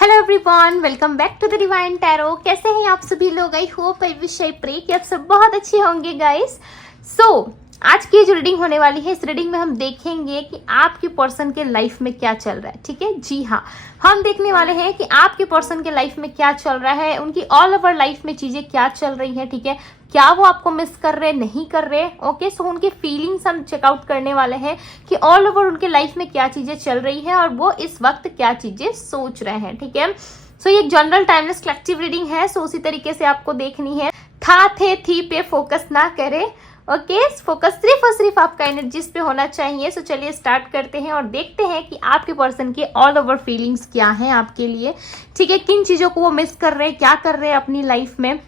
Hello everyone, welcome back to the Divine Tarot. कैसे हैं आप सभी लोग? I hope, I wish, I pray कि आप सब बहुत अच्छे होंगे गाइस। आज की जो रीडिंग होने वाली है, इस रीडिंग में हम देखेंगे कि आपके पर्सन के लाइफ में क्या चल रहा है। ठीक है जी हाँ, हम देखने वाले हैं कि आपके पर्सन के लाइफ में क्या चल रहा है, उनकी ऑल ओवर लाइफ में चीजें क्या चल रही है। ठीक है, क्या वो आपको मिस कर रहे, नहीं कर रहे। ओके, सो उनकी फीलिंग्स हम चेकआउट करने वाले हैं कि ऑल ओवर उनके लाइफ में क्या चीजें चल रही है और वो इस वक्त क्या चीजें सोच रहे हैं। ठीक है, सो ये एक जनरल टाइमलेस कलेक्टिव रीडिंग है। सो उसी तरीके से आपको देखनी है। था थे थी पे फोकस ना करे। ओके, फोकस सिर्फ और सिर्फ आपका एनर्जीज पे होना चाहिए। सो चलिए स्टार्ट करते हैं और देखते हैं कि आपके पर्सन के ऑल ओवर फीलिंग्स क्या हैं आपके लिए। ठीक है, किन चीजों को वो मिस कर रहे हैं, क्या कर रहे हैं अपनी लाइफ में।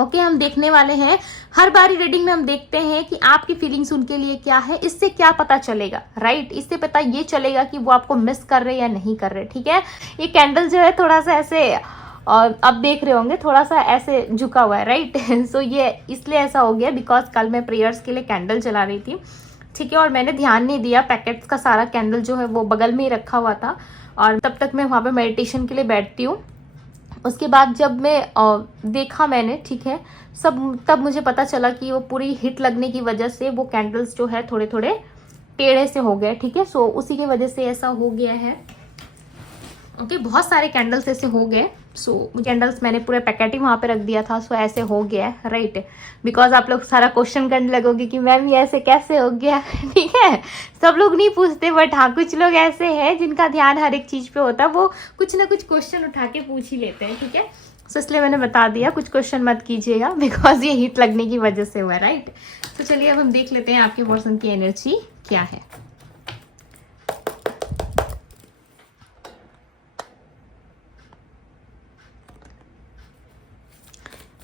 ओके, हम देखने वाले हैं। हर बारी रीडिंग में हम देखते हैं कि आपकी फीलिंग्स उनके लिए क्या है। इससे क्या पता चलेगा, राइट? इससे पता ये चलेगा कि वो आपको मिस कर रहे या नहीं कर रहे। ठीक है, ये कैंडल जो है थोड़ा सा ऐसे, और अब देख रहे होंगे थोड़ा सा ऐसे झुका हुआ है, राइट? सो ये इसलिए ऐसा हो गया बिकॉज कल मैं प्रेयर्स के लिए कैंडल जला रही थी। ठीक है, और मैंने ध्यान नहीं दिया, पैकेट्स का सारा कैंडल जो है वो बगल में ही रखा हुआ था और तब तक मैं वहाँ पे मेडिटेशन के लिए बैठती हूँ। उसके बाद जब मैं देखा मैंने, ठीक है, तब मुझे पता चला कि वो पूरी हिट लगने की वजह से वो कैंडल्स जो है थोड़े थोड़े टेढ़े से हो गए। ठीक है, सो उसी की वजह से ऐसा हो गया है। ओके, बहुत सारे कैंडल्स ऐसे हो गए। सो कैंडल्स मैंने पूरे पैकेट ही वहाँ पे रख दिया था। सो ऐसे हो गया है, राइट? बिकॉज आप लोग सारा क्वेश्चन करने लगोगे कि मैम ये ऐसे कैसे हो गया। ठीक है, सब लोग नहीं पूछते, बट हाँ कुछ लोग ऐसे हैं जिनका ध्यान हर एक चीज़ पे होता है, वो कुछ ना कुछ क्वेश्चन उठा के पूछ ही लेते हैं। ठीक है, सो इसलिए मैंने बता दिया कुछ क्वेश्चन मत कीजिएगा बिकॉज ये हिट लगने की वजह से हुआ, राइट? तो चलिए अब हम देख लेते हैं आपके पर्सन की एनर्जी क्या है।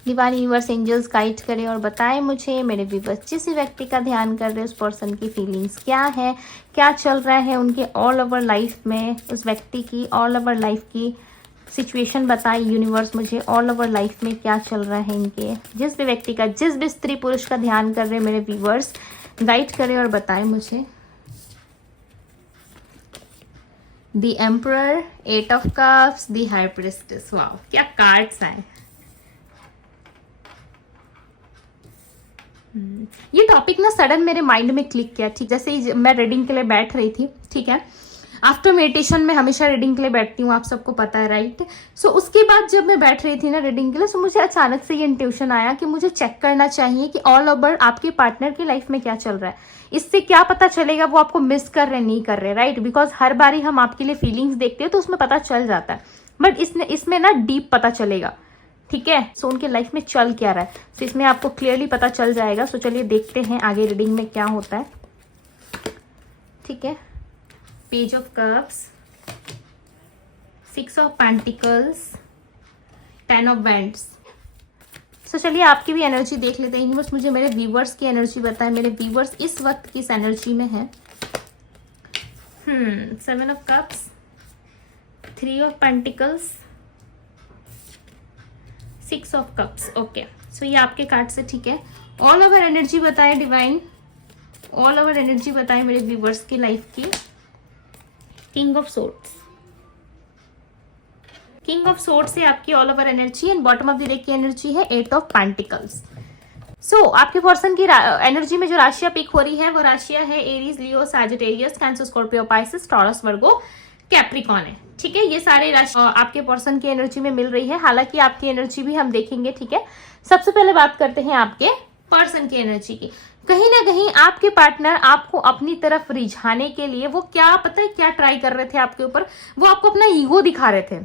डिवाइन यूनिवर्स एंजल्स गाइड करें और बताएं मुझे, मेरे व्यूअर्स जिस व्यक्ति का ध्यान कर रहे हैं उस पर्सन की फीलिंग्स क्या है, क्या चल रहा है उनके ऑल ओवर लाइफ में, उस व्यक्ति की ऑल ओवर लाइफ की सिचुएशन बताएं यूनिवर्स मुझे। ऑल ओवर लाइफ में क्या चल रहा है इनके, जिस भी व्यक्ति का, जिस भी स्त्री पुरुष का ध्यान कर रहे हैं मेरे व्यूअर्स, गाइड करें और बताएं मुझे। The emperor, 8 of cups, the high priestess. Wow, क्या कार्ड्स आए। ये टॉपिक ना सडन मेरे माइंड में क्लिक किया। ठीक, जैसे ही मैं रीडिंग के लिए बैठ रही थी, ठीक है, आफ्टर मेडिटेशन में हमेशा रीडिंग के लिए बैठती हूँ, आप सबको पता है, राइट? सो उसके बाद जब मैं बैठ रही थी ना रीडिंग के लिए, सो मुझे अचानक से ये इंट्यूशन आया कि मुझे चेक करना चाहिए कि ऑल ओवर आपके पार्टनर की लाइफ में क्या चल रहा है। इससे क्या पता चलेगा वो आपको मिस कर रहे नहीं कर रहे, राइट? बिकॉज हर बारी हम आपके लिए फीलिंग्स देखते हैं तो उसमें पता चल जाता है, बट इसमें ना डीप पता चलेगा। ठीक है, सो उनके लाइफ में चल क्या रहा है, सो इसमें आपको क्लियरली पता चल जाएगा। सो चलिए देखते हैं आगे रीडिंग में क्या होता है। ठीक है, page of cups, 6 of pentacles, 10 of wands. So चलिए आपकी भी एनर्जी देख लेते हैं। यूनिवर्स मुझे मेरे व्यूवर्स की एनर्जी बताएं, मेरे व्यूवर्स इस वक्त किस एनर्जी में है। 7 of cups, 3 of pentacles, 6 of cups. Okay, so ये आपके कार्ड से। ठीक है, ऑल ओवर एनर्जी बताएं डिवाइन, ऑल ओवर एनर्जी बताएं मेरे व्यूवर्स की लाइफ की। King of swords, king of swords से आपकी all over energy and bottom of the deck की एनर्जी है 8 ऑफ पेंटिकल्स। सो आपके पर्सन की एनर्जी में जो राशियां पिक हो रही है वो राशियां है Aries, Leo, Sagittarius, Cancer, Scorpio, Pisces, Taurus, Virgo, Capricorn है। ठीक है, ये सारे राशि आपके पर्सन की एनर्जी में मिल रही है। हालांकि आपकी एनर्जी भी हम देखेंगे। ठीक है, सबसे पहले बात करते हैं आपके पर्सन की एनर्जी की। कहीं ना कहीं आपके पार्टनर आपको अपनी तरफ रिझाने के लिए वो क्या पता है क्या ट्राई कर रहे थे आपके ऊपर, वो आपको अपना ईगो दिखा रहे थे,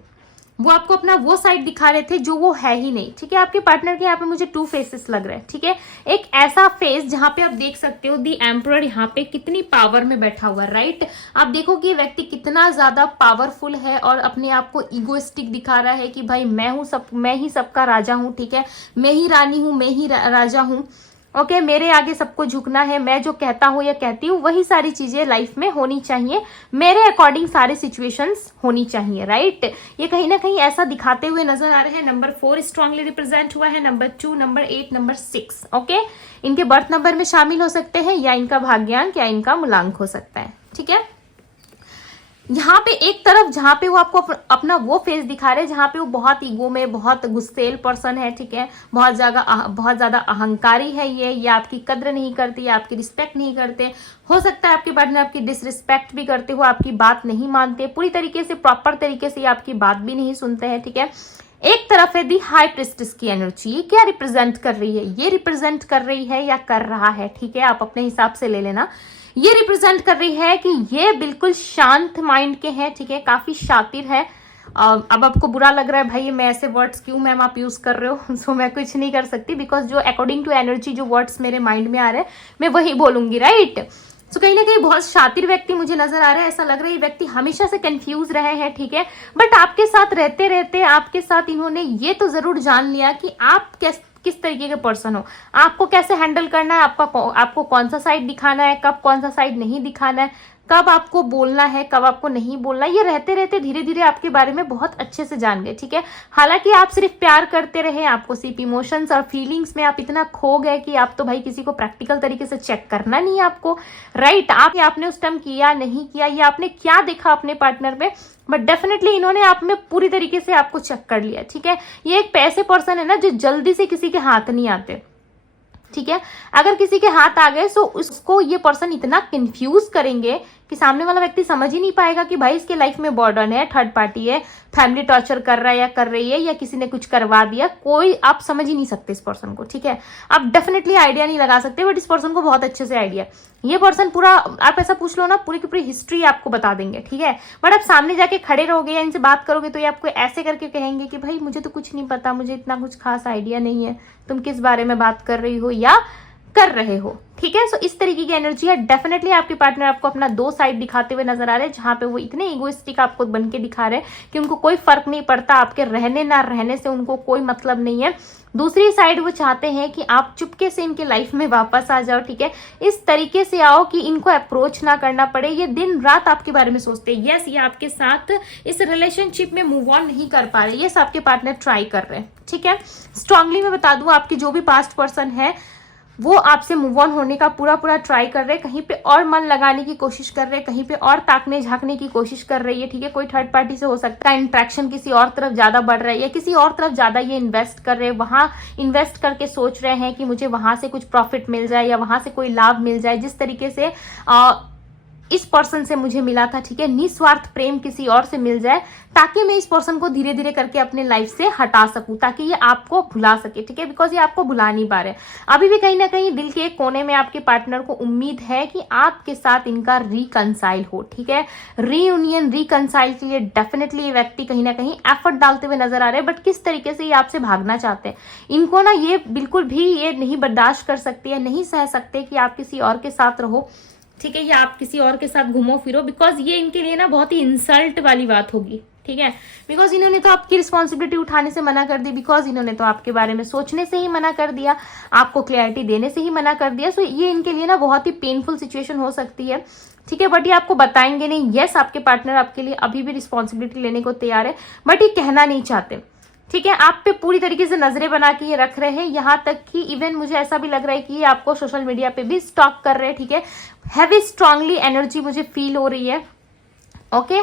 वो आपको अपना वो साइड दिखा रहे थे जो वो है ही नहीं। ठीक है, आपके पार्टनर के यहाँ पे मुझे 2 फेसेस लग रहे हैं। ठीक है, एक ऐसा फेस जहां पे आप देख सकते हो दी एम्परर यहाँ पे कितनी पावर में बैठा हुआ है, राइट? आप देखो कि व्यक्ति कितना ज्यादा पावरफुल है और अपने आप को ईगोइस्टिक दिखा रहा है कि भाई मैं ही सबका राजा हूँ। ठीक है, मैं ही रानी हूँ, मैं ही राजा हूँ। ओके, मेरे आगे सबको झुकना है, मैं जो कहता हूँ या कहती हूँ वही सारी चीजें लाइफ में होनी चाहिए, मेरे अकॉर्डिंग सारे सिचुएशंस होनी चाहिए, राइट? ये कहीं ना कहीं ऐसा दिखाते हुए नजर आ रहे हैं। नंबर 4 स्ट्रांगली रिप्रेजेंट हुआ है, नंबर 2, नंबर 8, नंबर 6। ओके, इनके बर्थ नंबर में शामिल हो सकते हैं या इनका भाग्यांक या इनका मूलांक हो सकता है। ठीक है, यहाँ पे एक तरफ जहाँ पे वो आपको अपना वो फेस दिखा रहे हैं जहाँ पे वो बहुत ईगो में, बहुत गुस्सेल पर्सन है, ठीक है, बहुत ज्यादा अहंकारी है, ये आपकी कद्र नहीं करती, आपकी रिस्पेक्ट नहीं करते। हो सकता है आपके पार्टनर आपकी डिसरिस्पेक्ट भी करते हो, आपकी बात नहीं मानते पूरी तरीके से, प्रॉपर तरीके से आपकी बात भी नहीं सुनते हैं, ठीक है। एक तरफ है दी हाई प्रिस्टेस की एनर्जी, ये क्या रिप्रेजेंट कर रही है, ये रिप्रेजेंट कर रही है या कर रहा है, ठीक है, आप अपने हिसाब से ले लेना। ये रिप्रेजेंट कर रही है कि ये बिल्कुल शांत माइंड के हैं, ठीक है, काफी शातिर है। अब आपको बुरा लग रहा है भाई मैं ऐसे वर्ड्स क्यों मैम आप यूज कर रहे हो, सो मैं कुछ नहीं कर सकती, बिकॉज जो अकॉर्डिंग टू एनर्जी जो वर्ड्स मेरे माइंड में आ रहे हैं मैं वही बोलूंगी, राइट। सो कहीं ना कहीं बहुत शातिर व्यक्ति मुझे नजर आ रहा है, ऐसा लग रहा है ये व्यक्ति हमेशा से कंफ्यूज रहे हैं, ठीक है, बट आपके साथ रहते रहते आपके साथ इन्होंने ये तो जरूर जान लिया कि आप किस तरीके के पर्सन हो, आपको कैसे हैंडल करना है, आपको कौन सा साइड दिखाना है, कब कौन सा साइड नहीं दिखाना है, कब आपको बोलना है, कब आपको नहीं बोलना, ये रहते रहते धीरे धीरे आपके बारे में बहुत अच्छे से जान गए, ठीक है। हालांकि आप सिर्फ प्यार करते रहे, आपको सिर्फ इमोशंस और फीलिंग्स में आप इतना खो गए कि आप तो भाई किसी को प्रैक्टिकल तरीके से चेक करना नहीं है आपको, राइट। आपने उस टाइम किया नहीं किया, ये आपने क्या देखा अपने पार्टनर में, बट डेफिनेटली इन्होंने आप में पूरी तरीके से आपको चेक कर लिया, ठीक है। ये एक पैसे पर्सन है ना जो जल्दी से किसी के हाथ नहीं आते, ठीक है। अगर किसी के हाथ आ गए तो उसको ये पर्सन इतना कंफ्यूज करेंगे कि सामने वाला व्यक्ति समझ ही नहीं पाएगा कि भाई इसके लाइफ में बर्डन है, थर्ड पार्टी है, फैमिली टॉर्चर कर रहा है या कर रही है, या किसी ने कुछ करवा दिया, कोई आप समझ ही नहीं सकते इस पर्सन को, ठीक है। आप डेफिनेटली आइडिया नहीं लगा सकते, बट इस पर्सन को बहुत अच्छे से आइडिया। ये पर्सन पूरा आप ऐसा पूछ लो ना, पूरी की पूरी हिस्ट्री आपको बता देंगे, ठीक है। बट आप सामने जाके खड़े रहोगे या इनसे बात करोगे तो ये आपको ऐसे करके कहेंगे कि भाई मुझे तो कुछ नहीं पता, मुझे इतना कुछ खास आइडिया नहीं है, तुम किस बारे में बात कर रही हो या कर रहे हो, ठीक है। सो इस तरीके की एनर्जी है। डेफिनेटली आपके पार्टनर आपको अपना दो साइड दिखाते हुए नजर आ रहे हैं, जहां पे वो इतने इगोइस्टिक आपको बन के दिखा रहे हैं कि उनको कोई फर्क नहीं पड़ता, आपके रहने ना रहने से उनको कोई मतलब नहीं है। दूसरी साइड वो चाहते हैं कि आप चुपके से इनके लाइफ में वापस आ जाओ, ठीक है, इस तरीके से आओ कि इनको अप्रोच ना करना पड़े। ये दिन रात आपके बारे में सोचते हैं, यस, ये आपके साथ इस रिलेशनशिप में मूव ऑन नहीं कर पा रहे, यस, आपके पार्टनर ट्राई कर रहे हैं, ठीक है। स्ट्रांगली मैं बता दूं, आपकी जो भी पास्ट पर्सन है वो आपसे मूव ऑन होने का पूरा ट्राई कर रहे हैं, कहीं पे और मन लगाने की कोशिश कर रहे हैं, कहीं पे और ताकने झांकने की कोशिश कर रही है, ठीक है। कोई थर्ड पार्टी से हो सकता है इंट्रैक्शन किसी और तरफ ज्यादा बढ़ रहा है, या किसी और तरफ ज्यादा ये इन्वेस्ट कर रहे हैं, वहां इन्वेस्ट करके सोच रहे हैं कि मुझे वहां से कुछ प्रॉफिट मिल जाए या वहां से कोई लाभ मिल जाए, जिस तरीके से इस पर्सन से मुझे मिला था, ठीक है। निस्वार्थ प्रेम किसी और से मिल जाए ताकि मैं इस पर्सन को धीरे धीरे करके अपने लाइफ से हटा सकूं, ताकि ये आपको भुला सके, ठीक है, बिकॉज ये आपको भुला नहीं पा रहे। अभी भी कहीं ना कहीं दिल के एक कोने में आपके पार्टनर को उम्मीद है कि आपके साथ इनका रिकंसाइल हो, ठीक है। रीयूनियन, रिकंसाइल के लिए डेफिनेटली ये व्यक्ति कहीं ना कहीं एफर्ट डालते हुए नजर आ रहे हैं, बट किस तरीके से ये आपसे भागना चाहते हैं, इनको ना ये बिल्कुल भी ये नहीं बर्दाश्त कर सकती है, नहीं सह सकते कि आप किसी और के साथ रहो, ठीक है, या आप किसी और के साथ घूमो फिरो, बिकॉज ये इनके लिए ना बहुत ही इंसल्ट वाली बात होगी, ठीक है। बिकॉज इन्होंने तो आपकी रिस्पॉन्सिबिलिटी उठाने से मना कर दी, बिकॉज इन्होंने तो आपके बारे में सोचने से ही मना कर दिया, आपको क्लैरिटी देने से ही मना कर दिया। सो ये इनके लिए ना बहुत ही पेनफुल सिचुएशन हो सकती है, ठीक है, बट ये आपको बताएंगे नहीं। यस, आपके पार्टनर आपके लिए अभी भी रिस्पॉन्सिबिलिटी लेने को तैयार है, बट ये कहना नहीं चाहते, ठीक है। आप पे पूरी तरीके से नजरें बना के ये रख रहे हैं, यहाँ तक कि इवन मुझे ऐसा भी लग रहा है कि ये आपको सोशल मीडिया पे भी स्टॉक कर रहे हैं, ठीक है। हैवी स्ट्रांगली एनर्जी मुझे फील हो रही है, okay.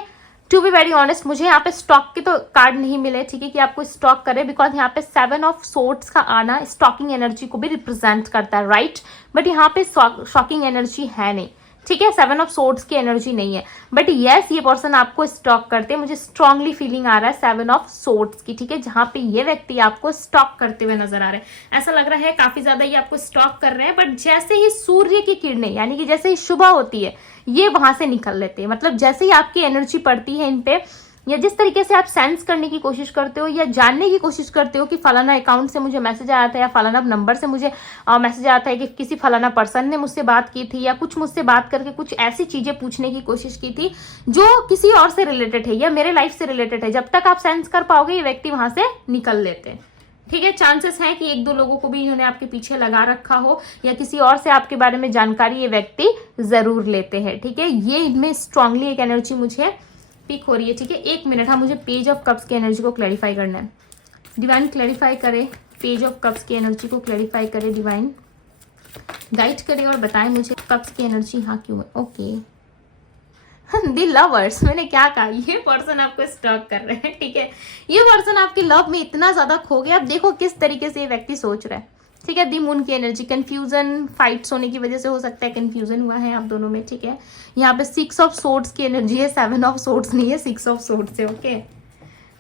To be very honest, मुझे यहाँ पे स्टॉक के तो कार्ड नहीं मिले, ठीक है, कि आपको स्टॉक करे, बिकॉज यहाँ पे 7 ऑफ सोर्ड्स का आना स्टॉकिंग एनर्जी को भी रिप्रेजेंट करता है, राइट। बट यहाँ पे शॉकिंग एनर्जी है नहीं, ठीक है, 7 ऑफ सोर्ड्स की एनर्जी नहीं है, बट यस, ये पर्सन आपको स्टॉक करते हैं, मुझे स्ट्रांगली फीलिंग आ रहा है 7 ऑफ सोर्ड्स की, ठीक है, जहां पे ये व्यक्ति आपको स्टॉक करते हुए नजर आ रहे हैं। ऐसा लग रहा है काफी ज्यादा ये आपको स्टॉक कर रहे हैं, बट जैसे ही सूर्य की किरणें, यानी कि जैसे ही सुबह होती है, ये वहां से निकल लेते हैं, मतलब जैसे ही आपकी एनर्जी पड़ती है इन पे, या जिस तरीके से आप सेंस करने की कोशिश करते हो या जानने की कोशिश करते हो कि फलाना अकाउंट से मुझे मैसेज आया था, या फलाना नंबर से मुझे मैसेज आया था कि किसी फलाना पर्सन ने मुझसे बात की थी, या कुछ मुझसे बात करके कुछ ऐसी चीजें पूछने की कोशिश की थी जो किसी और से रिलेटेड है या मेरे लाइफ से रिलेटेड है, जब तक आप सेंस कर पाओगे ये व्यक्ति वहां से निकल लेते हैं, ठीक है। चांसेस है कि 1-2 लोगों को भी इन्होंने आपके पीछे लगा रखा हो, या किसी और से आपके बारे में जानकारी ये व्यक्ति जरूर लेते हैं, ठीक है। ये इनमें स्ट्रांगली एक एनर्जी मुझे पिक हो रही है, ठीक है। 1 मिनट, हाँ, मुझे पेज ऑफ कप्स की एनर्जी को क्लैरिफाई करना है। डिवाइन क्लैरिफाई करे, पेज ऑफ कप्स की एनर्जी को क्लैरिफाई करे, डिवाइन गाइड करे और बताएं मुझे कप्स की एनर्जी हाँ क्यों है, ओके। दी लवर्स, मैंने क्या कहा, ये पर्सन आपको स्टॉक कर रहे हैं, ठीक है। ये पर्सन आपके लव में इतना ज्यादा खो गया। अब देखो किस तरीके से ये व्यक्ति सोच रहा है, ठीक है। दी मून की एनर्जी, कंफ्यूजन, फाइट्स होने की वजह से हो सकता है कंफ्यूजन हुआ है आप दोनों में, ठीक है। यहाँ पे 6 ऑफ सोर्ड्स की एनर्जी है, 7 ऑफ सोर्ड्स नहीं है, 6 ऑफ सोर्ड्स है, ओके।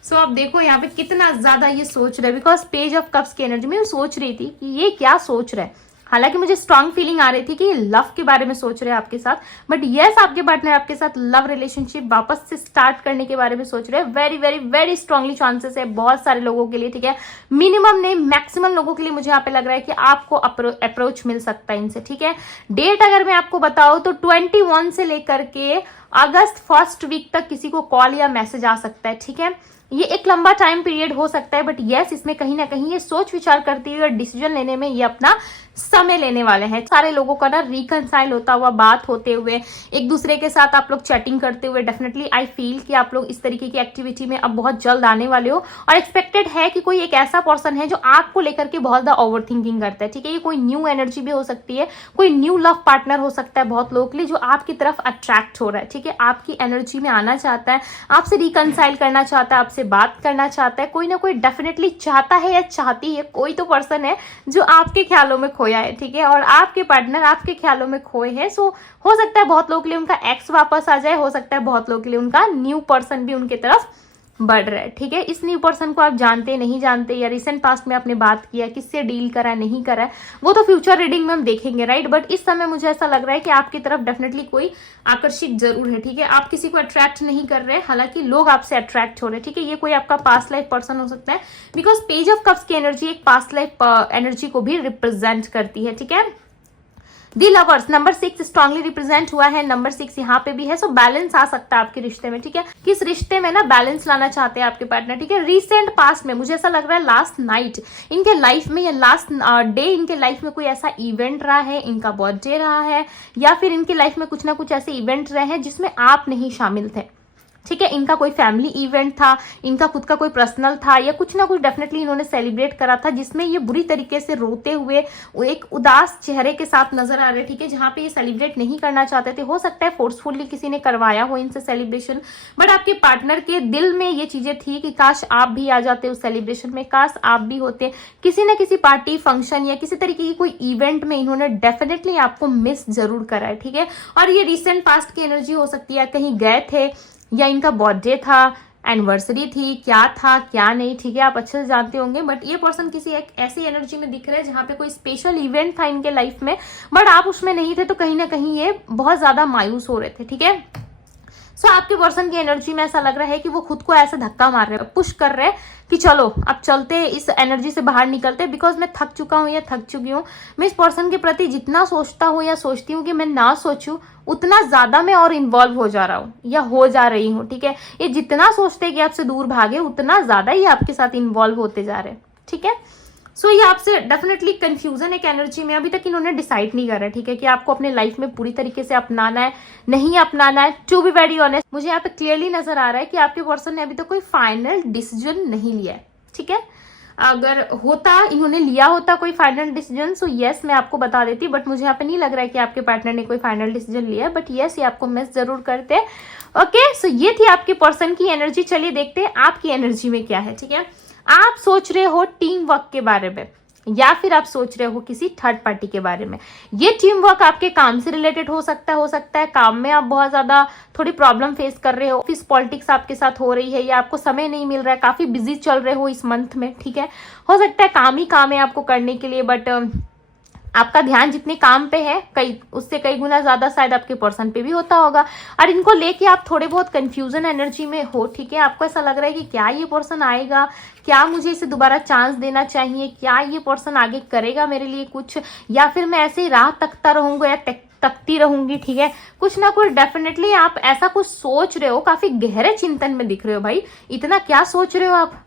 सो अब देखो यहाँ पे कितना ज्यादा ये सोच रहा है, बिकॉज पेज ऑफ कप्स की एनर्जी में सोच रही थी कि ये क्या सोच रहा है। हालांकि मुझे स्ट्रांग फीलिंग आ रही थी कि ये लव के बारे में सोच रहे हैं आपके साथ, बट यस आपके पार्टनर आपके साथ लव रिलेशनशिप वापस से स्टार्ट करने के बारे में सोच रहे हैं। Very very very strongly chances है बहुत सारे लोगों के लिए, ठीक है। मिनिमम नहीं मैक्सिमम लोगों के लिए मुझे यहाँ पे लग रहा है कि आपको अप्रोच मिल सकता है इनसे, ठीक है। डेट अगर मैं आपको बताऊं तो 21 से लेकर के अगस्त फर्स्ट वीक तक किसी को कॉल या मैसेज आ सकता है, ठीक है। ये एक लंबा टाइम पीरियड हो सकता है, बट यस इसमें कहीं ना कहीं ये सोच विचार करते हुए और डिसीजन लेने में ये अपना समय लेने वाले हैं। सारे लोगों का ना रिकनसाइल होता हुआ, बात होते हुए, एक दूसरे के साथ आप लोग चैटिंग करते हुए, डेफिनेटली आई फील कि आप लोग इस तरीके की एक्टिविटी में अब बहुत जल्द आने वाले हो। और एक्सपेक्टेड है कि कोई एक ऐसा पर्सन है जो आपको लेकर के बहुत ज्यादा ओवर थिंकिंग करता है, ठीक है। ये कोई न्यू एनर्जी भी हो सकती है, कोई न्यू लव पार्टनर हो सकता है बहुत लोगों के लिए, जो आपकी तरफ अट्रैक्ट हो रहा है, ठीक है। आपकी एनर्जी में आना चाहता है, आपसे रिकनसाइल करना चाहता है, आपसे बात करना चाहता है। कोई ना कोई डेफिनेटली चाहता है या चाहती है, कोई तो पर्सन है जो आपके ख्यालों में खोया है, ठीक है। और आपके पार्टनर आपके ख्यालों में खोए हैं। सो हो सकता है बहुत लोगों के लिए उनका एक्स वापस आ जाए, हो सकता है बहुत लोगों के लिए उनका न्यू पर्सन भी उनके तरफ बढ़ रहा है, ठीक है। इस न्यू पर्सन को आप जानते नहीं जानते, या रिसेंट पास्ट में आपने बात किया, किससे डील करा नहीं करा, वो तो फ्यूचर रीडिंग में हम देखेंगे, राइट। बट इस समय मुझे ऐसा लग रहा है कि आपकी तरफ डेफिनेटली कोई आकर्षित जरूर है, ठीक है। आप किसी को अट्रैक्ट नहीं कर रहे, हालांकि लोग आपसे अट्रैक्ट हो रहे हैं, ठीक है। ये कोई आपका पास्ट लाइफ पर्सन हो सकता है, बिकॉज पेज ऑफ कप्स की एनर्जी एक पास्ट लाइफ एनर्जी को भी रिप्रेजेंट करती है, ठीक है। दी लवर्स नंबर 6 स्ट्रांगली रिप्रेजेंट हुआ है, नंबर 6 यहाँ पे भी है। सो बैलेंस आ सकता है आपके रिश्ते में, ठीक है। किस रिश्ते में ना बैलेंस लाना चाहते हैं आपके पार्टनर, ठीक है। रिसेंट पास्ट में मुझे ऐसा लग रहा है लास्ट नाइट इनके लाइफ में या लास्ट डे इनके लाइफ में कोई ऐसा इवेंट रहा है, इनका बर्थडे रहा है, या फिर इनके लाइफ में कुछ ना कुछ ऐसे इवेंट रहे हैं जिसमें आप नहीं शामिल थे, ठीक है। इनका कोई फैमिली इवेंट था, इनका खुद का कोई पर्सनल था, या कुछ ना कुछ डेफिनेटली इन्होंने सेलिब्रेट करा था जिसमें ये बुरी तरीके से रोते हुए एक उदास चेहरे के साथ नजर आ रहे, ठीक है। जहां पे ये सेलिब्रेट नहीं करना चाहते थे, हो सकता है फोर्सफुली किसी ने करवाया हो इनसे सेलिब्रेशन, बट आपके पार्टनर के दिल में ये चीजें थी कि काश आप भी आ जाते उस सेलिब्रेशन में, काश आप भी होते। किसी न किसी पार्टी फंक्शन या किसी तरीके की कोई इवेंट में इन्होंने डेफिनेटली आपको मिस जरूर करा है, ठीक है। और ये रिसेंट पास्ट की एनर्जी हो सकती है, कहीं गए थे या इनका बर्थडे था, एनिवर्सरी थी, क्या था क्या नहीं, ठीक है। आप अच्छे से जानते होंगे, बट ये पर्सन किसी एक ऐसी एनर्जी में दिख रहे हैं जहां पे कोई स्पेशल इवेंट था इनके लाइफ में, बट आप उसमें नहीं थे, तो कहीं ना कहीं ये बहुत ज्यादा मायूस हो रहे थे, ठीक है। सो आपके पर्सन की एनर्जी में ऐसा लग रहा है कि वो खुद को ऐसा धक्का मार रहे हैं, पुश कर रहे हैं कि चलो अब चलते हैं, इस एनर्जी से बाहर निकलते हैं, बिकॉज मैं थक चुका हूँ या थक चुकी हूँ। मैं इस पर्सन के प्रति जितना सोचता हूँ या सोचती हूँ कि मैं ना सोचूं, उतना ज्यादा मैं और इन्वॉल्व हो जा रहा हूँ या हो जा रही हूँ, ठीक है। ये जितना सोचते हैं कि आपसे दूर भागे, उतना ज्यादा ही आपके साथ इन्वॉल्व होते जा रहे हैं, ठीक है। सो ये आपसे डेफिनेटली कंफ्यूजन एक एनर्जी में, अभी तक इन्होंने डिसाइड नहीं करा है, ठीक है, कि आपको अपने लाइफ में पूरी तरीके से अपनाना है नहीं अपनाना है। टू बी वेरी ऑनेस्ट, मुझे यहाँ पे क्लियरली नजर आ रहा है कि आपके पर्सन ने अभी तक कोई फाइनल डिसीजन नहीं लिया है, ठीक है। अगर होता, इन्होंने लिया होता कोई फाइनल डिसीजन, सो यस मैं आपको बता देती, बट मुझे यहाँ पे नहीं लग रहा है कि आपके पार्टनर ने कोई फाइनल डिसीजन लिया है, बट यस ये आपको मिस जरूर करते हैं, ओके। सो ये थी आपके पर्सन की एनर्जी। चलिए देखते हैं आपकी एनर्जी में क्या है, ठीक है। आप सोच रहे हो टीम वर्क के बारे में, या फिर आप सोच रहे हो किसी थर्ड पार्टी के बारे में। ये टीम वर्क आपके काम से रिलेटेड हो सकता है काम में आप बहुत ज्यादा थोड़ी प्रॉब्लम फेस कर रहे हो, ऑफिस पॉलिटिक्स आपके साथ हो रही है, या आपको समय नहीं मिल रहा है, काफी बिजी चल रहे हो इस मंथ में, ठीक है। हो सकता है काम ही काम है आपको करने के लिए, बट आपका ध्यान जितने काम पे है उससे कई गुना ज्यादा शायद आपके पर्सन पे भी होता होगा, और इनको लेके आप थोड़े बहुत कंफ्यूजन एनर्जी में हो, ठीक है। आपको ऐसा लग रहा है कि क्या ये पर्सन आएगा, क्या मुझे इसे दोबारा चांस देना चाहिए, क्या ये पर्सन आगे करेगा मेरे लिए कुछ, या फिर मैं ऐसे ही राह तकता रहूंगा या तकती रहूंगी, ठीक है। कुछ ना कुछ डेफिनेटली आप ऐसा कुछ सोच रहे हो, काफी गहरे चिंतन में दिख रहे हो भाई। इतना क्या सोच रहे हो आप,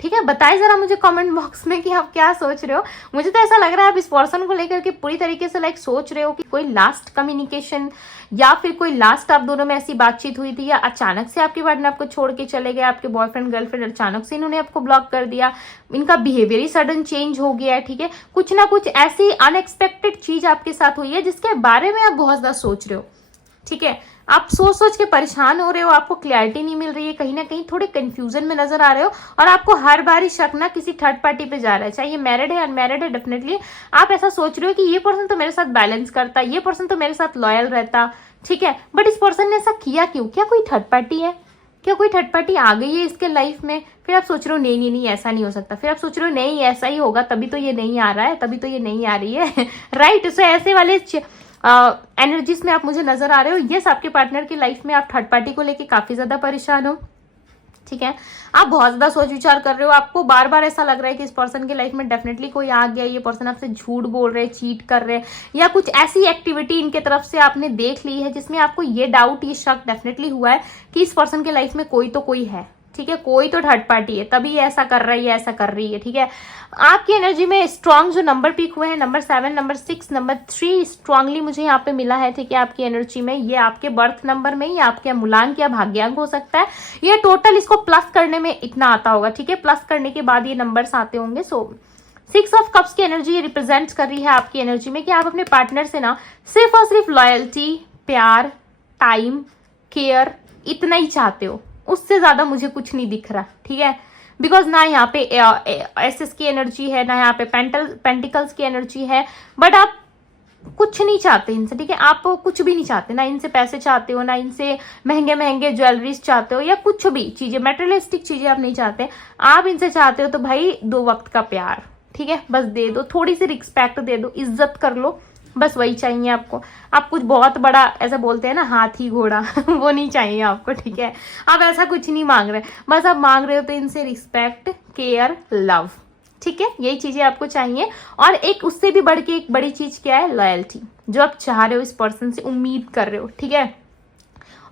ठीक है, बताइए जरा मुझे कमेंट बॉक्स में कि आप क्या सोच रहे हो। मुझे तो ऐसा लग रहा है आप इस पर्सन को लेकर के पूरी तरीके से सोच रहे हो कि कोई लास्ट कम्युनिकेशन या फिर कोई लास्ट आप दोनों में ऐसी बातचीत हुई थी, या अचानक से आपके पार्टनर आपको छोड़ के चले गए, आपके बॉयफ्रेंड गर्लफ्रेंड अचानक से इन्होंने आपको ब्लॉक कर दिया, इनका बिहेवियर ही सडन चेंज हो गया है, ठीक है। कुछ ना कुछ ऐसी अनएक्सपेक्टेड चीज आपके साथ हुई है जिसके बारे में आप बहुत ज्यादा सोच रहे हो, ठीक है। आप सोच सोच के परेशान हो रहे हो, आपको क्लैरिटी नहीं मिल रही है, कहीं ना कहीं थोड़े कंफ्यूजन में नजर आ रहे हो, और आपको हर बार ही शक ना किसी थर्ड पार्टी पे जा रहा है, चाहे ये मैरिड है अनमैरिड है। डेफिनेटली आप ऐसा सोच रहे हो कि ये पर्सन तो मेरे साथ बैलेंस करता, ये पर्सन तो मेरे साथ लॉयल रहता, ठीक है, बट इस पर्सन ने ऐसा किया क्यों? क्या कोई थर्ड पार्टी है? क्या कोई थर्ड पार्टी आ गई है इसके लाइफ में? फिर आप सोच रहे हो नहीं नहीं नहीं ऐसा नहीं हो सकता, फिर आप सोच रहे हो नहीं ऐसा ही होगा, तभी तो ये नहीं आ रहा है, तभी तो ये नहीं आ रही है राइट। सो ऐसे वाले एनर्जीज में आप मुझे नजर आ रहे हो। यस, आपके पार्टनर की लाइफ में आप थर्ड पार्टी को लेके काफी ज्यादा परेशान हो, ठीक है, आप बहुत ज्यादा सोच विचार कर रहे हो, आपको बार बार ऐसा लग रहा है कि इस पर्सन की लाइफ में डेफिनेटली कोई आ गया, ये पर्सन आपसे झूठ बोल रहे हैं, चीट कर रहे हैं, या कुछ ऐसी एक्टिविटी इनके तरफ से आपने देख ली है जिसमें आपको ये डाउट, ये शक डेफिनेटली हुआ है कि इस पर्सन के लाइफ में कोई तो कोई है, ठीक है, कोई तो थर्ड पार्टी है, तभी ऐसा कर रही है, ऐसा कर रही है, ठीक है। आपकी एनर्जी में स्ट्रांग जो नंबर पिक हुए हैं, नंबर 7, नंबर 6, नंबर 3 स्ट्रांगली मुझे यहाँ पे मिला है, ठीक है। आपकी एनर्जी में ये आपके बर्थ नंबर में, ये आपके मूलांक या भाग्यांक हो सकता है, ये टोटल इसको प्लस करने में इतना आता होगा, ठीक है, प्लस करने के बाद ये नंबर्स आते होंगे। सो 6 ऑफ कप्स की एनर्जी रिप्रेजेंट कर रही है आपकी एनर्जी में कि आप अपने पार्टनर से ना सिर्फ और सिर्फ लॉयल्टी, प्यार, टाइम, केयर इतना ही चाहते हो, उससे ज्यादा मुझे कुछ नहीं दिख रहा, ठीक है। बिकॉज ना यहाँ पे एसेस की एनर्जी है, ना यहाँ पे पेंटिकल्स की एनर्जी है, बट आप कुछ नहीं चाहते इनसे, ठीक है, आप कुछ भी नहीं चाहते, ना इनसे पैसे चाहते हो, ना इनसे महंगे महंगे ज्वेलरीज चाहते हो, या कुछ भी चीजें, मेटेरियलिस्टिक चीजें आप नहीं चाहते। आप इनसे चाहते हो तो भाई 2 वक्त का प्यार, ठीक है, बस दे दो, थोड़ी सी रिस्पेक्ट दे दो, इज्जत कर लो, बस वही चाहिए आपको। आप कुछ बहुत बड़ा ऐसा बोलते हैं ना, हाथी घोड़ा वो नहीं चाहिए आपको, ठीक है। आप ऐसा कुछ नहीं मांग रहे, बस आप मांग रहे हो तो इनसे रिस्पेक्ट, केयर, लव, ठीक है, यही चीजें आपको चाहिए। और एक उससे भी बढ़ के एक बड़ी चीज क्या है? लॉयल्टी, जो आप चाह रहे हो इस पर्सन से, उम्मीद कर रहे हो, ठीक है।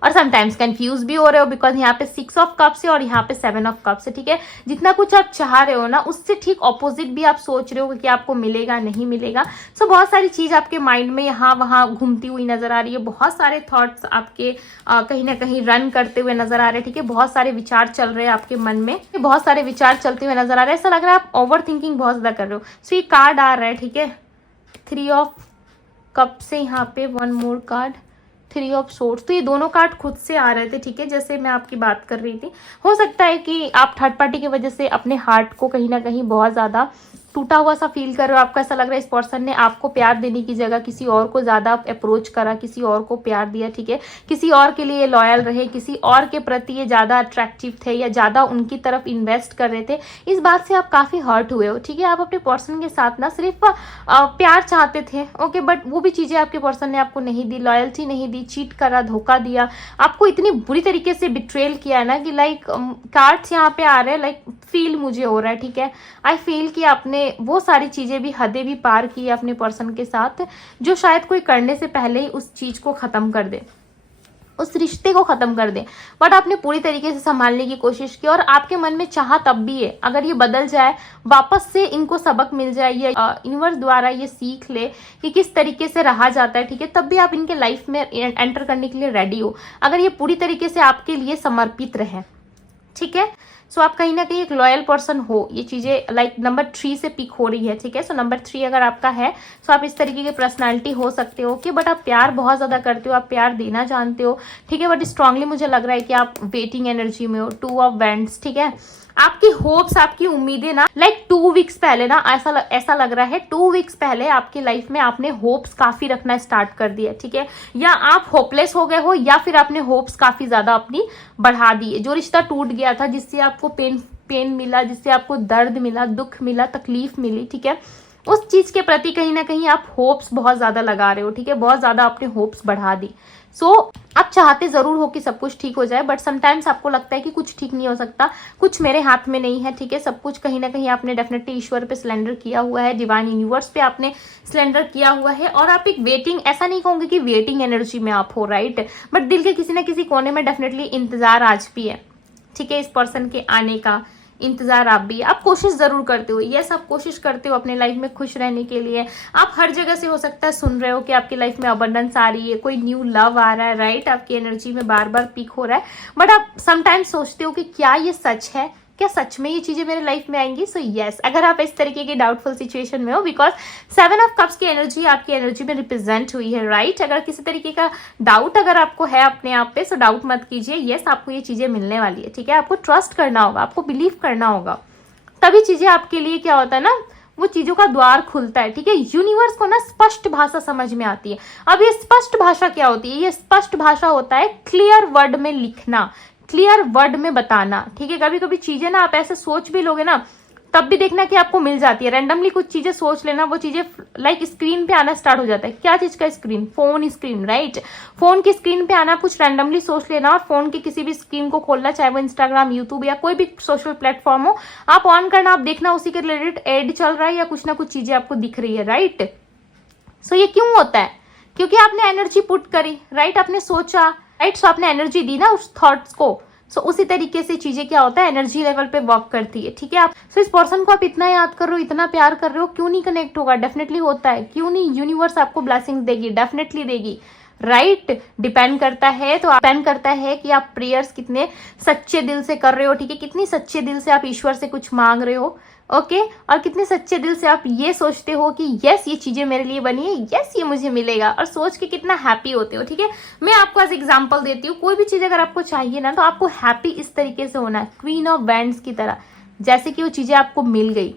और समटाइम्स कंफ्यूज भी हो रहे हो बिकॉज यहाँ पे 6 ऑफ कप्स है और यहाँ पे 7 ऑफ कप्स है, ठीक है। जितना कुछ आप चाह रहे हो ना, उससे ठीक ऑपोजिट भी आप सोच रहे हो कि आपको मिलेगा नहीं मिलेगा। सो बहुत सारी चीज आपके माइंड में यहाँ वहाँ घूमती हुई नजर आ रही है, बहुत सारे थॉट्स आपके कहीं ना कहीं रन करते हुए नजर आ रहे हैं, ठीक है। बहुत सारे विचार चल रहे हैं आपके मन में, बहुत सारे विचार चलते हुए नजर आ रहे हैं, ऐसा लग रहा है आप ओवर थिंकिंग बहुत ज्यादा कर रहे हो। सो ये कार्ड आ रहा है, ठीक है, 3 ऑफ कप से यहाँ पे 1 मोर कार्ड, 3 ऑफ सोर्ड्स। तो ये दोनों कार्ड खुद से आ रहे थे, ठीक है, जैसे मैं आपकी बात कर रही थी। हो सकता है कि आप थर्ड पार्टी की वजह से अपने हार्ट को कहीं ना कहीं बहुत ज्यादा टूटा हुआ सा फील कर रहे हो। आपको ऐसा लग रहा है इस पर्सन ने आपको प्यार देने की जगह किसी और को ज्यादा अप्रोच करा, किसी और को प्यार दिया, ठीक है, किसी और के लिए लॉयल रहे, किसी और के प्रति ये ज्यादा अट्रैक्टिव थे या ज्यादा उनकी तरफ इन्वेस्ट कर रहे थे। इस बात से आप काफी हर्ट हुए हो, ठीक है। आप अपने पर्सन के साथ ना सिर्फ प्यार चाहते थे, ओके, बट वो भी चीजें आपके पर्सन ने आपको नहीं दी, लॉयल्टी नहीं दी, चीट करा, धोखा दिया, आपको इतनी बुरी तरीके से बिट्रेल किया है ना कि लाइक कार्ड्स यहाँ पे आ रहे हैं, लाइक फील मुझे हो रहा है, ठीक है, आई फील कि आपने वो सारी चीजें भी, हदें भी पार की अपने पर्सन के साथ, जो शायद कोई करने से पहले ही उस चीज को खत्म कर दे, उस रिश्ते को खत्म कर दे, बट आपने पूरी तरीके से संभालने की कोशिश की। और आपके मन में चाह तब भी है, अगर ये बदल जाए, वापस से इनको सबक मिल जाए, ये यूनिवर्स द्वारा ये सीख ले कि किस तरीके से रहा जाता है, ठीक है, तब भी आप इनके लाइफ में एंटर करने के लिए रेडी हो, अगर ये पूरी तरीके से आपके लिए समर्पित रहे, ठीक है। सो आप कहीं ना कहीं एक लॉयल पर्सन हो, ये चीजें लाइक नंबर 3 से पिक हो रही है, ठीक है। सो नंबर 3 अगर आपका है, सो आप इस तरीके की पर्सनालिटी हो सकते हो कि बट आप प्यार बहुत ज्यादा करते हो, आप प्यार देना जानते हो, ठीक है, बट स्ट्रांगली मुझे लग रहा है कि आप वेटिंग एनर्जी में हो, 2 ऑफ वैंड्स, ठीक है। आपकी होप्स, आपकी उम्मीदें ना लाइक 2 वीक्स पहले ना ऐसा लग रहा है 2 वीक्स पहले आपकी लाइफ में आपने होप्स काफी रखना स्टार्ट कर दिया, ठीक है, या आप होपलेस हो गए हो, या फिर आपने होप्स काफी ज्यादा अपनी बढ़ा दी है। जो रिश्ता टूट गया था, जिससे आपको पेन मिला, जिससे आपको दर्द मिला, दुख मिला, तकलीफ मिली, ठीक है, उस चीज के प्रति कहीं ना कहीं आप होप्स बहुत ज्यादा लगा रहे हो, ठीक है, बहुत ज्यादा आपने होप्स बढ़ा दी। सो आप चाहते जरूर हो कि सब कुछ ठीक हो जाए, बट समटाइम्स आपको लगता है कि कुछ ठीक नहीं हो सकता, कुछ मेरे हाथ में नहीं है, ठीक है, सब कुछ कहीं ना कहीं आपने डेफिनेटली ईश्वर पे सिलेंडर किया हुआ है, डिवाइन यूनिवर्स पे आपने सिलेंडर किया हुआ है, और आप एक वेटिंग, ऐसा नहीं कहूंगी कि वेटिंग एनर्जी में आप हो, राइट, बट दिल के किसी ना किसी कोने में डेफिनेटली इंतजार आज भी है, ठीक है, इस पर्सन के आने का इंतजार आप भी, आप कोशिश जरूर करते हो, यस, आप कोशिश करते हो अपने लाइफ में खुश रहने के लिए। आप हर जगह से हो सकता है सुन रहे हो कि आपकी लाइफ में अबंडेंस आ रही है, कोई न्यू लव आ रहा है, राइट, आपकी एनर्जी में बार बार पीक हो रहा है, बट आप समटाइम्स सोचते हो कि क्या ये सच है, क्या सच में ये चीजें मेरे लाइफ में आएंगी? सो यस, अगर आप इस तरीके की डाउटफुल सिचुएशन में हो, बिकॉज 7 ऑफ कप्स की एनर्जी आपकी एनर्जी में रिप्रेजेंट हुई है, राइट? अगर किसी तरीके का डाउट अगर आपको है अपने आप पे, सो डाउट मत कीजिए। यस, आपको ये चीजें मिलने वाली है, ठीक है? आपको ट्रस्ट करना होगा, आपको बिलीव करना होगा, तभी चीजें आपके लिए क्या होता है ना, वो चीजों का द्वार खुलता है, ठीक है? यूनिवर्स को ना स्पष्ट भाषा समझ में आती है। अब ये स्पष्ट भाषा क्या होती है? ये स्पष्ट भाषा होता है क्लियर वर्ड में लिखना, क्लियर वर्ड में बताना, ठीक है? कभी कभी चीजें ना आप ऐसे सोच भी लोगे ना, तब भी देखना कि आपको मिल जाती है। रैंडमली कुछ चीजें सोच लेना, वो चीजें लाइक स्क्रीन पे आना स्टार्ट हो जाता है। क्या चीज का screen? Phone screen, right? Phone की स्क्रीन पे आना, कुछ रैंडमली सोच लेना और फोन की किसी भी स्क्रीन को खोलना, चाहे वो इंस्टाग्राम, यूट्यूब या कोई भी सोशल प्लेटफॉर्म हो, आप ऑन करना, आप देखना उसी के रिलेटेड एड चल रहा है या कुछ ना कुछ चीजें आपको दिख रही है, राइट? सो ये क्यों होता है? क्योंकि आपने एनर्जी पुट करी, राइट? आपने सोचा, राइट? सो आपने एनर्जी दी ना उस थॉट्स को। सो उसी तरीके से चीजें क्या होता है, एनर्जी लेवल पे वर्क करती है, ठीक है? आप इस पर्सन को आप इतना याद कर रहे हो, इतना प्यार कर रहे हो, क्यों नहीं कनेक्ट होगा? डेफिनेटली होता है। क्यों नहीं? यूनिवर्स आपको ब्लेसिंग देगी, डेफिनेटली देगी, राइट? डिपेंड करता है, तो डिपेंड करता है कि आप प्रेयर्स कितने सच्चे दिल से कर रहे हो, ठीक है? कितनी सच्चे दिल से आप ईश्वर से कुछ मांग रहे हो, ओके? और कितने सच्चे दिल से आप ये सोचते हो कि यस ये चीजें मेरे लिए बनी है, यस ये मुझे मिलेगा, और सोच के कितना हैप्पी होते हो, ठीक है? मैं आपको एज एग्जांपल देती हूँ, कोई भी चीज अगर आपको चाहिए ना, तो आपको हैप्पी इस तरीके से होना है, क्वीन ऑफ वैंड्स की तरह, जैसे कि वो चीजें आपको मिल गई,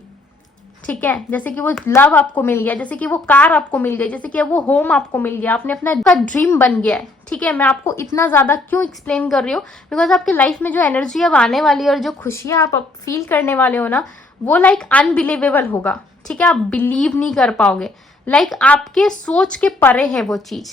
ठीक है? जैसे कि वो लव आपको मिल गया, जैसे कि वो कार आपको मिल गई, जैसे कि वो होम आपको मिल गया, आपने अपना का ड्रीम बन गया है, ठीक है? मैं आपको इतना ज्यादा क्यों एक्सप्लेन कर रही हूँ? बिकॉज आपके लाइफ में जो एनर्जी अब आने वाली है और जो खुशियां आप फील करने वाले हो ना, वो लाइक अनबिलीवेबल होगा, ठीक है? आप बिलीव नहीं कर पाओगे, लाइक आपके सोच के परे है वो चीज,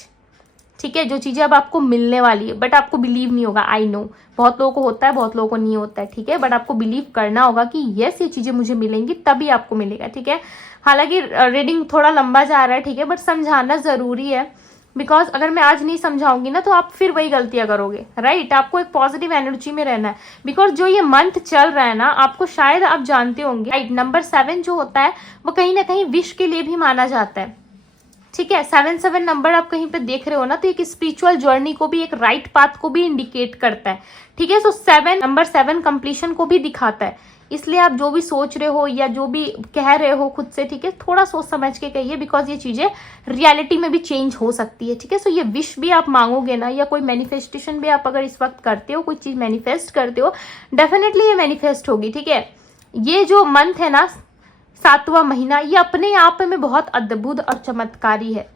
ठीक है? जो चीजें अब आपको मिलने वाली है, बट आपको बिलीव नहीं होगा। आई नो बहुत लोगों को होता है, बहुत लोगों को नहीं होता है, ठीक है? बट आपको बिलीव करना होगा कि यस ये चीजें मुझे मिलेंगी, तभी आपको मिलेगा, ठीक है? हालांकि रीडिंग थोड़ा लंबा जा रहा है, ठीक है? बट समझाना जरूरी है, बिकॉज अगर मैं आज नहीं समझाऊंगी ना, तो आप फिर वही गलतियां करोगे, राइट? आपको एक पॉजिटिव एनर्जी में रहना है, बिकॉज जो ये मंथ चल रहा है ना, आपको शायद आप जानते होंगे, राइट? नंबर 7 जो होता है वो कहीं ना कहीं विश के लिए भी माना जाता है, ठीक है? 7 नंबर आप कहीं पे देख रहे हो ना, तो एक स्पिरिचुअल जर्नी को भी, एक राइट पाथ को भी इंडिकेट करता है, ठीक है? सो 7 कंप्लीशन को भी दिखाता है। इसलिए आप जो भी सोच रहे हो या जो भी कह रहे हो खुद से, ठीक है, थोड़ा सोच समझ के कहिए, बिकॉज ये चीजें रियलिटी में भी चेंज हो सकती है, ठीक है? सो ये विश भी आप मांगोगे ना, या कोई मैनिफेस्टेशन भी आप अगर इस वक्त करते हो, कोई चीज मैनिफेस्ट करते हो, डेफिनेटली ये मैनिफेस्ट होगी, ठीक है? ये जो मंथ है ना, 7वां महीना, ये अपने आप में बहुत अद्भुत और चमत्कारी है,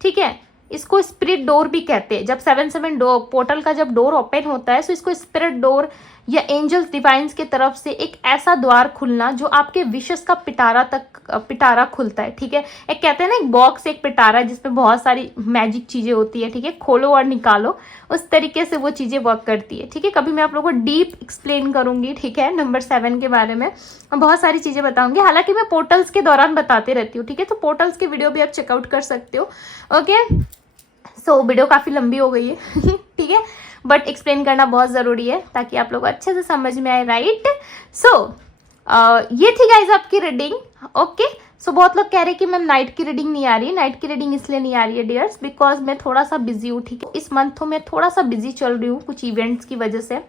ठीक है? इसको स्पिरिट डोर भी कहते हैं। जब 7 डोर पोर्टल का जब डोर ओपन होता है, तो इसको स्पिरिट डोर या एंजल्स डिवाइन्स के तरफ से एक ऐसा द्वार खुलना जो आपके विशेस का पिटारा खुलता है, ठीक है? एक कहते हैं ना, एक बॉक्स, एक पिटारा जिसमें बहुत सारी मैजिक चीजें होती है, ठीक है? खोलो और निकालो, उस तरीके से वो चीजें वर्क करती है, ठीक है? कभी मैं आप लोगों को डीप एक्सप्लेन करूंगी, ठीक है? नंबर 7 के बारे में बहुत सारी चीजें बताऊंगी। हालांकि मैं पोर्टल्स के दौरान बताते रहती हूँ, ठीक है? तो पोर्टल्स की वीडियो भी आप चेकआउट कर सकते हो, ओके? सो वीडियो काफी लंबी हो गई है ठीक है? बट एक्सप्लेन करना बहुत जरूरी है ताकि आप लोग अच्छे से समझ में आए, राइट? सो ये थी गाइज आपकी रीडिंग, ओके? सो बहुत लोग कह रहे हैं कि मैम नाइट की रीडिंग नहीं आ रही है। नाइट की रीडिंग इसलिए नहीं आ रही है डियर्स, बिकॉज मैं थोड़ा सा बिजी हूँ, ठीक है? इस मंथ तो मैं थोड़ा सा बिजी चल रही हूँ कुछ इवेंट्स की वजह से,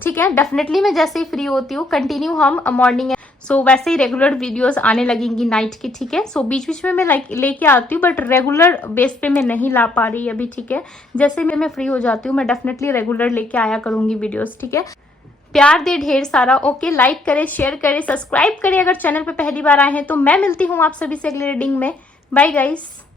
ठीक है? डेफिनेटली मैं जैसे ही फ्री होती हूँ, कंटिन्यू हम मॉर्निंग सो वैसे ही रेगुलर वीडियोस आने लगेंगी नाइट की, ठीक है? सो बीच बीच में मैं लाइक लेके आती हूँ, बट रेगुलर बेस पे मैं नहीं ला पा रही अभी, ठीक है? जैसे मैं फ्री हो जाती हूँ, मैं डेफिनेटली रेगुलर लेके आया करूंगी वीडियोस, ठीक है? प्यार दे ढेर सारा, ओके? लाइक करे, शेयर करे, सब्सक्राइब करे अगर चैनल पे पहली बार आए हैं तो। मैं मिलती हूँ आप सभी से अगली रीडिंग में। Bye guys.